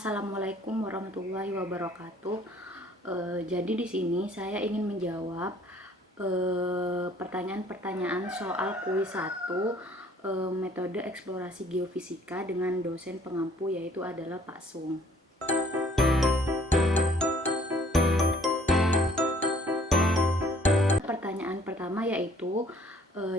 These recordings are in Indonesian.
Assalamualaikum warahmatullahi wabarakatuh. Jadi di sini saya ingin menjawab pertanyaan-pertanyaan soal kuis 1 metode eksplorasi geofisika dengan dosen pengampu yaitu adalah Pak Sung. Pertanyaan pertama yaitu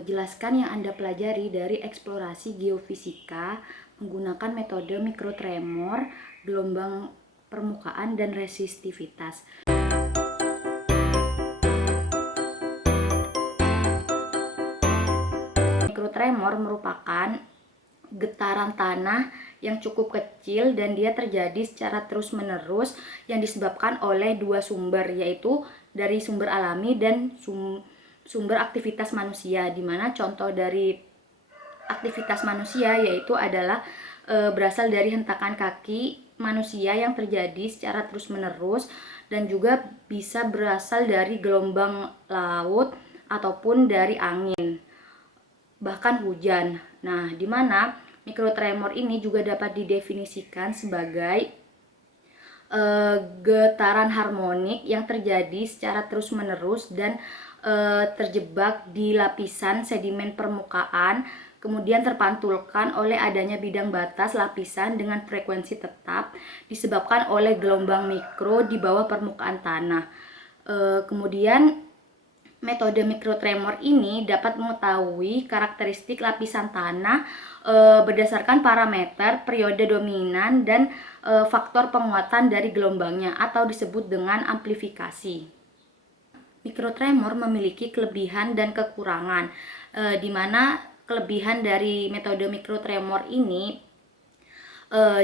jelaskan yang Anda pelajari dari eksplorasi geofisika menggunakan metode mikrotremor, gelombang permukaan, dan resistivitas. Mikrotremor merupakan getaran tanah yang cukup kecil dan dia terjadi secara terus-menerus yang disebabkan oleh dua sumber, yaitu dari sumber alami dan sumber aktivitas manusia, di mana contoh dari aktivitas manusia yaitu adalah berasal dari hentakan kaki manusia yang terjadi secara terus-menerus, dan juga bisa berasal dari gelombang laut ataupun dari angin, bahkan hujan. Nah, di mana mikrotremor ini juga dapat didefinisikan sebagai getaran harmonik yang terjadi secara terus-menerus dan terjebak di lapisan sedimen permukaan, kemudian terpantulkan oleh adanya bidang batas lapisan dengan frekuensi tetap disebabkan oleh gelombang mikro di bawah permukaan tanah. Kemudian metode mikrotremor ini dapat mengetahui karakteristik lapisan tanah berdasarkan parameter periode dominan dan faktor penguatan dari gelombangnya atau disebut dengan amplifikasi. Mikrotremor memiliki kelebihan dan kekurangan, di mana kelebihan dari metode mikrotremor ini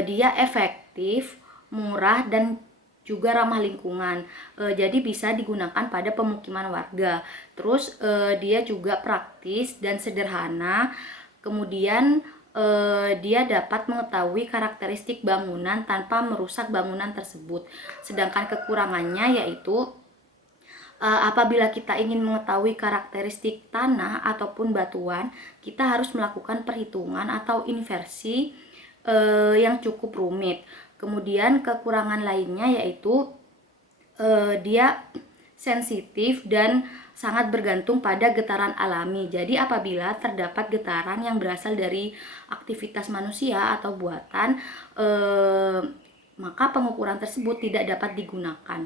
dia efektif, murah, dan juga ramah lingkungan. Jadi bisa digunakan pada pemukiman warga. Terus dia juga praktis dan sederhana. Kemudian dia dapat mengetahui karakteristik bangunan tanpa merusak bangunan tersebut. Sedangkan kekurangannya yaitu apabila kita ingin mengetahui karakteristik tanah ataupun batuan, kita harus melakukan perhitungan atau inversi yang cukup rumit. Kemudian kekurangan lainnya yaitu dia sensitif dan sangat bergantung pada getaran alami. Jadi apabila terdapat getaran yang berasal dari aktivitas manusia atau buatan, maka pengukuran tersebut tidak dapat digunakan.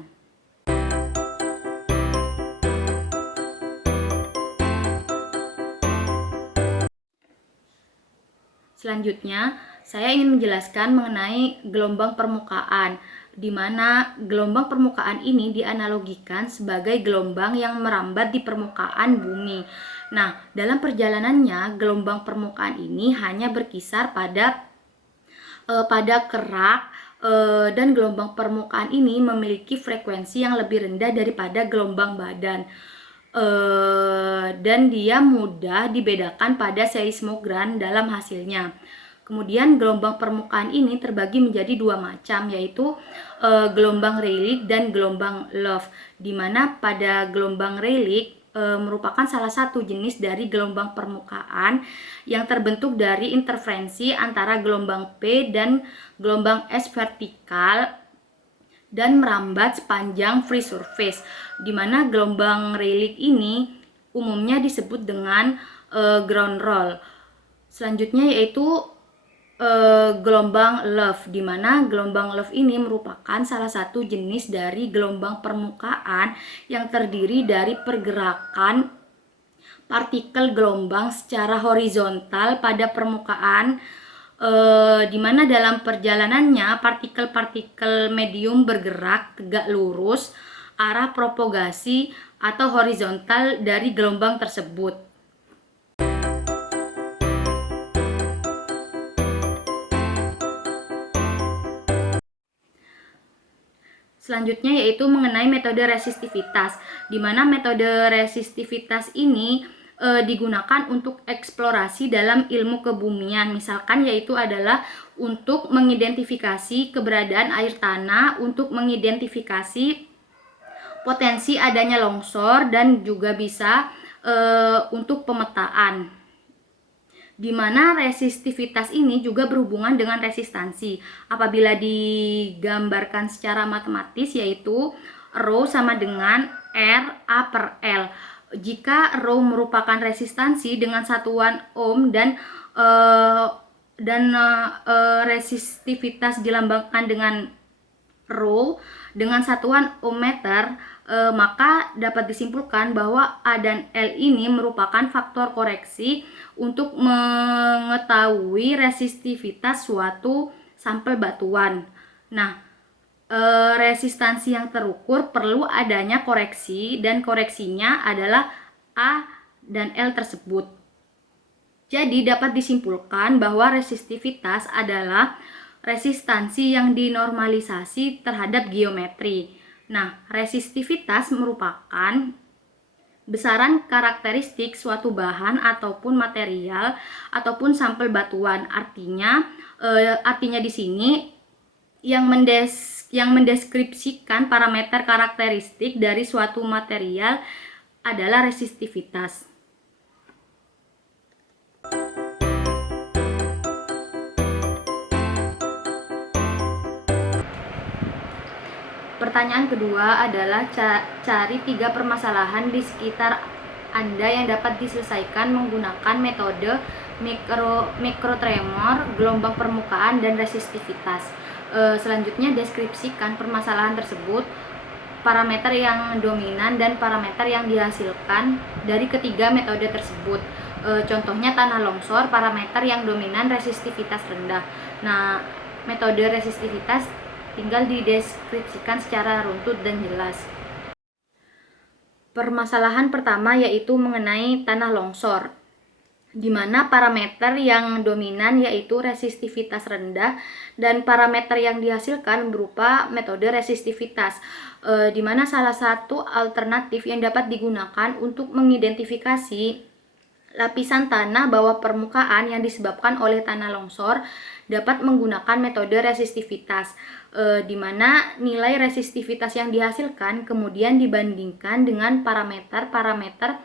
Selanjutnya, saya ingin menjelaskan mengenai gelombang permukaan, di mana gelombang permukaan ini dianalogikan sebagai gelombang yang merambat di permukaan bumi. Nah, dalam perjalanannya, gelombang permukaan ini hanya berkisar pada kerak, dan gelombang permukaan ini memiliki frekuensi yang lebih rendah daripada gelombang badan. Dan dia mudah dibedakan pada seismogram dalam hasilnya. Kemudian gelombang permukaan ini terbagi menjadi dua macam, yaitu gelombang Rayleigh dan gelombang Love, di mana pada gelombang Rayleigh merupakan salah satu jenis dari gelombang permukaan yang terbentuk dari interferensi antara gelombang P dan gelombang S vertikal dan merambat sepanjang free surface, di mana gelombang Rayleigh ini umumnya disebut dengan ground roll. Selanjutnya yaitu gelombang Love, di mana gelombang Love ini merupakan salah satu jenis dari gelombang permukaan yang terdiri dari pergerakan partikel gelombang secara horizontal pada permukaan, di mana dalam perjalanannya partikel-partikel medium bergerak tegak lurus arah propagasi atau horizontal dari gelombang tersebut. Selanjutnya yaitu mengenai metode resistivitas, di mana metode resistivitas ini digunakan untuk eksplorasi dalam ilmu kebumian, misalkan yaitu adalah untuk mengidentifikasi keberadaan air tanah, untuk mengidentifikasi potensi adanya longsor, dan juga bisa untuk pemetaan. di mana resistivitas ini juga berhubungan dengan resistansi. Apabila digambarkan secara matematis, yaitu Rho sama dengan R A per L. Jika Rho merupakan resistansi dengan satuan ohm dan resistivitas dilambangkan dengan Rho dengan satuan ohm meter, maka dapat disimpulkan bahwa A dan L ini merupakan faktor koreksi untuk mengetahui resistivitas suatu sampel batuan. Nah, resistansi yang terukur perlu adanya koreksi, dan koreksinya adalah A dan L tersebut. Jadi dapat disimpulkan bahwa resistivitas adalah resistansi yang dinormalisasi terhadap geometri. Nah, resistivitas merupakan besaran karakteristik suatu bahan ataupun material ataupun sampel batuan. Artinya di sini yang mendeskripsikan parameter karakteristik dari suatu material adalah resistivitas. Pertanyaan kedua adalah cari 3 permasalahan di sekitar Anda yang dapat diselesaikan menggunakan metode mikrotremor, gelombang permukaan, dan resistivitas. Selanjutnya deskripsikan permasalahan tersebut, parameter yang dominan dan parameter yang dihasilkan dari ketiga metode tersebut. Contohnya tanah longsor, parameter yang dominan resistivitas rendah. Nah, metode resistivitas tinggal dideskripsikan secara runtut dan jelas. Permasalahan pertama yaitu mengenai tanah longsor, di mana parameter yang dominan yaitu resistivitas rendah dan parameter yang dihasilkan berupa metode resistivitas, di mana salah satu alternatif yang dapat digunakan untuk mengidentifikasi lapisan tanah bawah permukaan yang disebabkan oleh tanah longsor dapat menggunakan metode resistivitas, di mana nilai resistivitas yang dihasilkan kemudian dibandingkan dengan parameter-parameter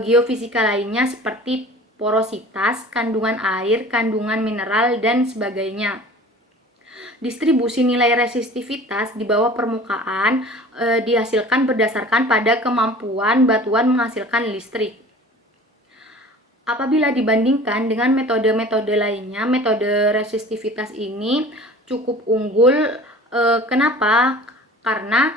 geofisika lainnya seperti porositas, kandungan air, kandungan mineral, dan sebagainya. Distribusi nilai resistivitas di bawah permukaan dihasilkan berdasarkan pada kemampuan batuan menghasilkan listrik. Apabila dibandingkan dengan metode-metode lainnya, metode resistivitas ini cukup unggul. Kenapa? Karena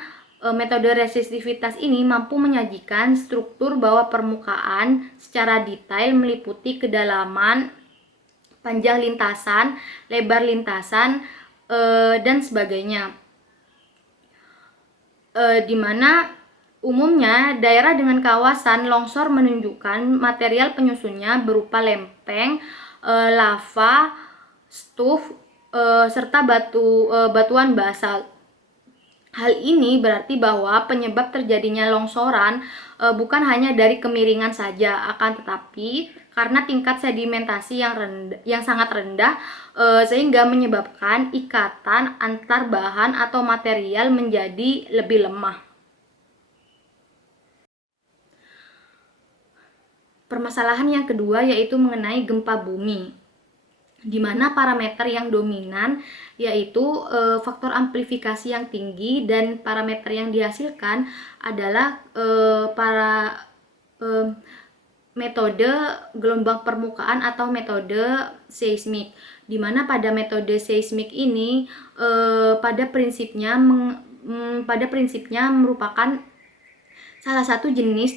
metode resistivitas ini mampu menyajikan struktur bawah permukaan secara detail meliputi kedalaman, panjang lintasan, lebar lintasan, dan sebagainya. Di mana umumnya daerah dengan kawasan longsor menunjukkan material penyusunnya berupa lempeng, lava, stuf, serta batuan basalt. Hal ini berarti bahwa penyebab terjadinya longsoran bukan hanya dari kemiringan saja, akan tetapi karena tingkat sedimentasi yang sangat rendah, sehingga menyebabkan ikatan antar bahan atau material menjadi lebih lemah. Permasalahan yang kedua yaitu mengenai gempa bumi, di mana parameter yang dominan yaitu faktor amplifikasi yang tinggi, dan parameter yang dihasilkan adalah metode gelombang permukaan atau metode seismik, di mana pada metode seismik ini pada prinsipnya merupakan salah satu jenis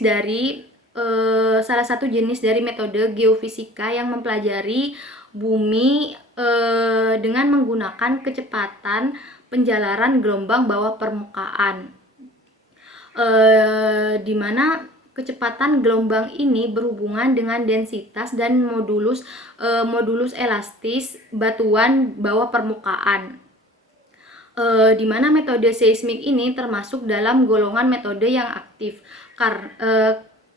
dari metode geofisika yang mempelajari bumi dengan menggunakan kecepatan penjalaran gelombang bawah permukaan, di mana kecepatan gelombang ini berhubungan dengan densitas dan modulus elastis batuan bawah permukaan, di mana metode seismik ini termasuk dalam golongan metode yang aktif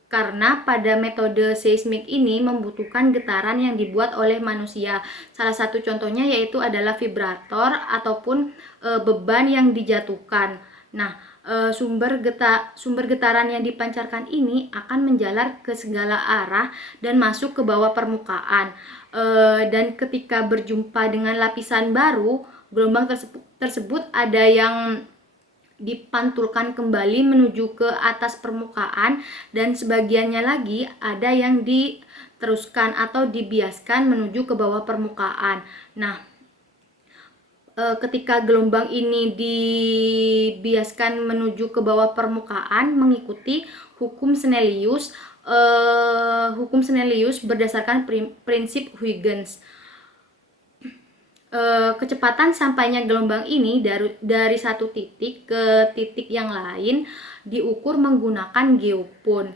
karena pada metode seismik ini membutuhkan getaran yang dibuat oleh manusia. Salah satu contohnya yaitu adalah vibrator ataupun beban yang dijatuhkan. Nah, Sumber getaran yang dipancarkan ini akan menjalar ke segala arah dan masuk ke bawah permukaan. Dan ketika berjumpa dengan lapisan baru, gelombang tersebut ada yang dipantulkan kembali menuju ke atas permukaan, dan sebagiannya lagi ada yang diteruskan atau dibiaskan menuju ke bawah permukaan. Nah, ketika gelombang ini dibiaskan menuju ke bawah permukaan mengikuti hukum Snellius. Hukum Snellius berdasarkan prinsip Huygens. Kecepatan sampainya gelombang ini dari satu titik ke titik yang lain diukur menggunakan geopon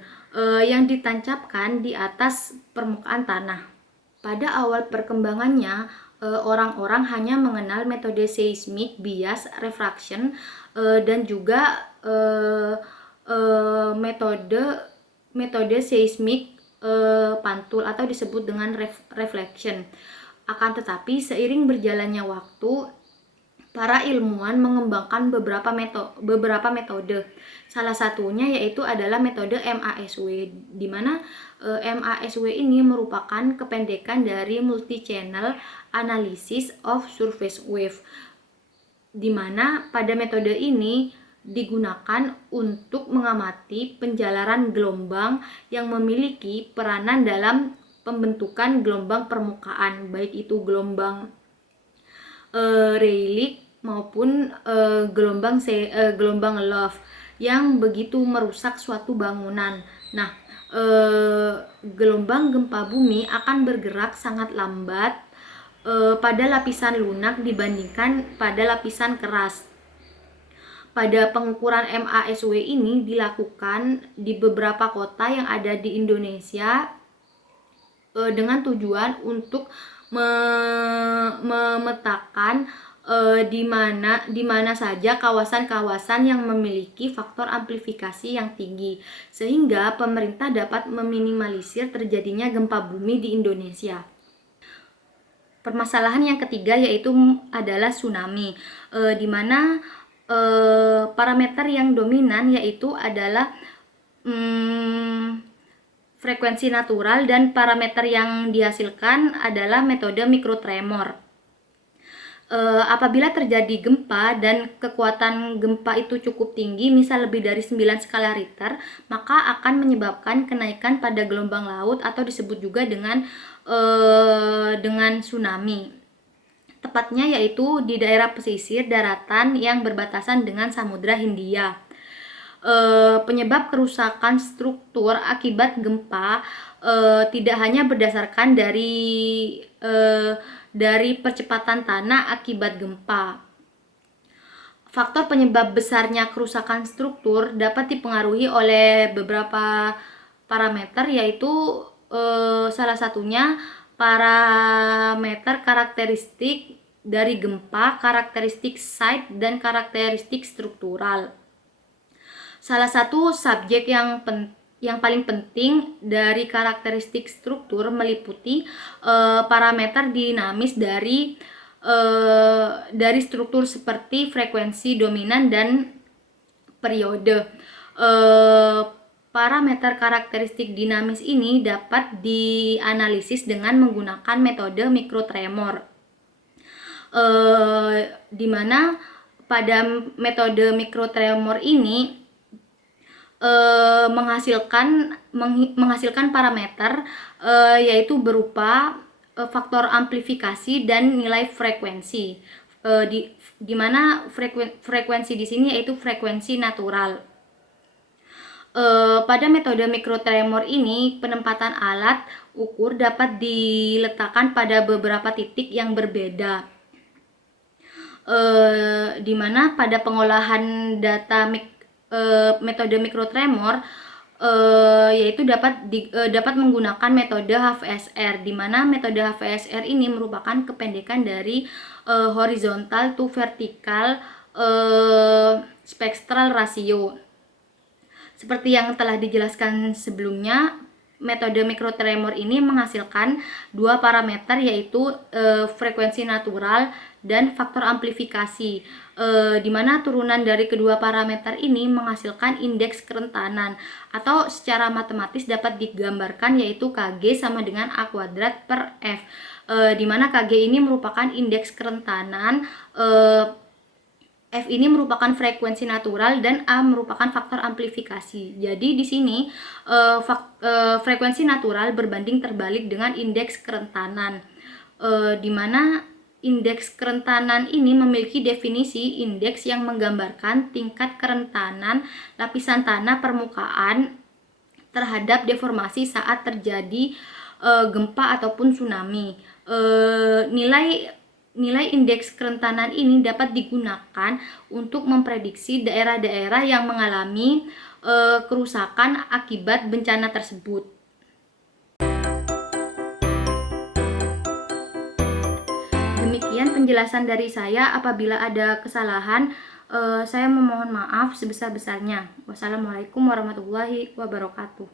yang ditancapkan di atas permukaan tanah. Pada awal perkembangannya, orang-orang hanya mengenal metode seismic bias refraction dan juga metode seismik pantul atau disebut dengan reflection. Akan tetapi seiring berjalannya waktu, para ilmuwan mengembangkan beberapa metode. Salah satunya yaitu adalah metode MASW, di mana MASW ini merupakan kependekan dari Multi-Channel Analysis of Surface Wave, di mana pada metode ini digunakan untuk mengamati penjalaran gelombang yang memiliki peranan dalam pembentukan gelombang permukaan, baik itu gelombang Rayleigh maupun gelombang Love yang begitu merusak suatu bangunan. Nah, gelombang gempa bumi akan bergerak sangat lambat pada lapisan lunak dibandingkan pada lapisan keras. Pada pengukuran MASW ini dilakukan di beberapa kota yang ada di Indonesia dengan tujuan untuk memetakan di mana saja kawasan-kawasan yang memiliki faktor amplifikasi yang tinggi, sehingga pemerintah dapat meminimalisir terjadinya gempa bumi di Indonesia. Permasalahan yang ketiga yaitu adalah tsunami, di mana parameter yang dominan yaitu adalah frekuensi natural, dan parameter yang dihasilkan adalah metode mikrotremor. Apabila terjadi gempa dan kekuatan gempa itu cukup tinggi, misal lebih dari 9 skala Richter, maka akan menyebabkan kenaikan pada gelombang laut atau disebut juga dengan tsunami. Tepatnya yaitu di daerah pesisir daratan yang berbatasan dengan Samudra Hindia. Penyebab kerusakan struktur akibat gempa tidak hanya berdasarkan dari percepatan tanah akibat gempa. Faktor penyebab besarnya kerusakan struktur dapat dipengaruhi oleh beberapa parameter, yaitu salah satunya parameter karakteristik dari gempa, karakteristik site, dan karakteristik struktural. Salah satu subjek yang paling penting dari karakteristik struktur meliputi parameter dinamis dari struktur seperti frekuensi dominan dan periode. Parameter karakteristik dinamis ini dapat dianalisis dengan menggunakan metode mikrotremor, di mana pada metode mikrotremor ini menghasilkan parameter yaitu berupa faktor amplifikasi dan nilai frekuensi, di mana frekuensi di sini yaitu frekuensi natural. Pada metode mikrotremor ini penempatan alat ukur dapat diletakkan pada beberapa titik yang berbeda, di mana pada pengolahan data metode mikrotremor yaitu dapat menggunakan metode HVSR, di mana metode HVSR ini merupakan kependekan dari horizontal to vertical spectral ratio. Seperti yang telah dijelaskan sebelumnya, metode mikrotremor ini menghasilkan dua parameter yaitu frekuensi natural dan faktor amplifikasi, di mana turunan dari kedua parameter ini menghasilkan indeks kerentanan, atau secara matematis dapat digambarkan yaitu Kg sama dengan A kuadrat per F, di mana Kg ini merupakan indeks kerentanan, F ini merupakan frekuensi natural dan A merupakan faktor amplifikasi. Jadi di sini frekuensi natural berbanding terbalik dengan indeks kerentanan, di mana indeks kerentanan ini memiliki definisi indeks yang menggambarkan tingkat kerentanan lapisan tanah permukaan terhadap deformasi saat terjadi gempa ataupun tsunami. Nilai indeks kerentanan ini dapat digunakan untuk memprediksi daerah-daerah yang mengalami kerusakan akibat bencana tersebut. Demikian penjelasan dari saya. Apabila ada kesalahan, saya memohon maaf sebesar-besarnya. Wassalamualaikum warahmatullahi wabarakatuh.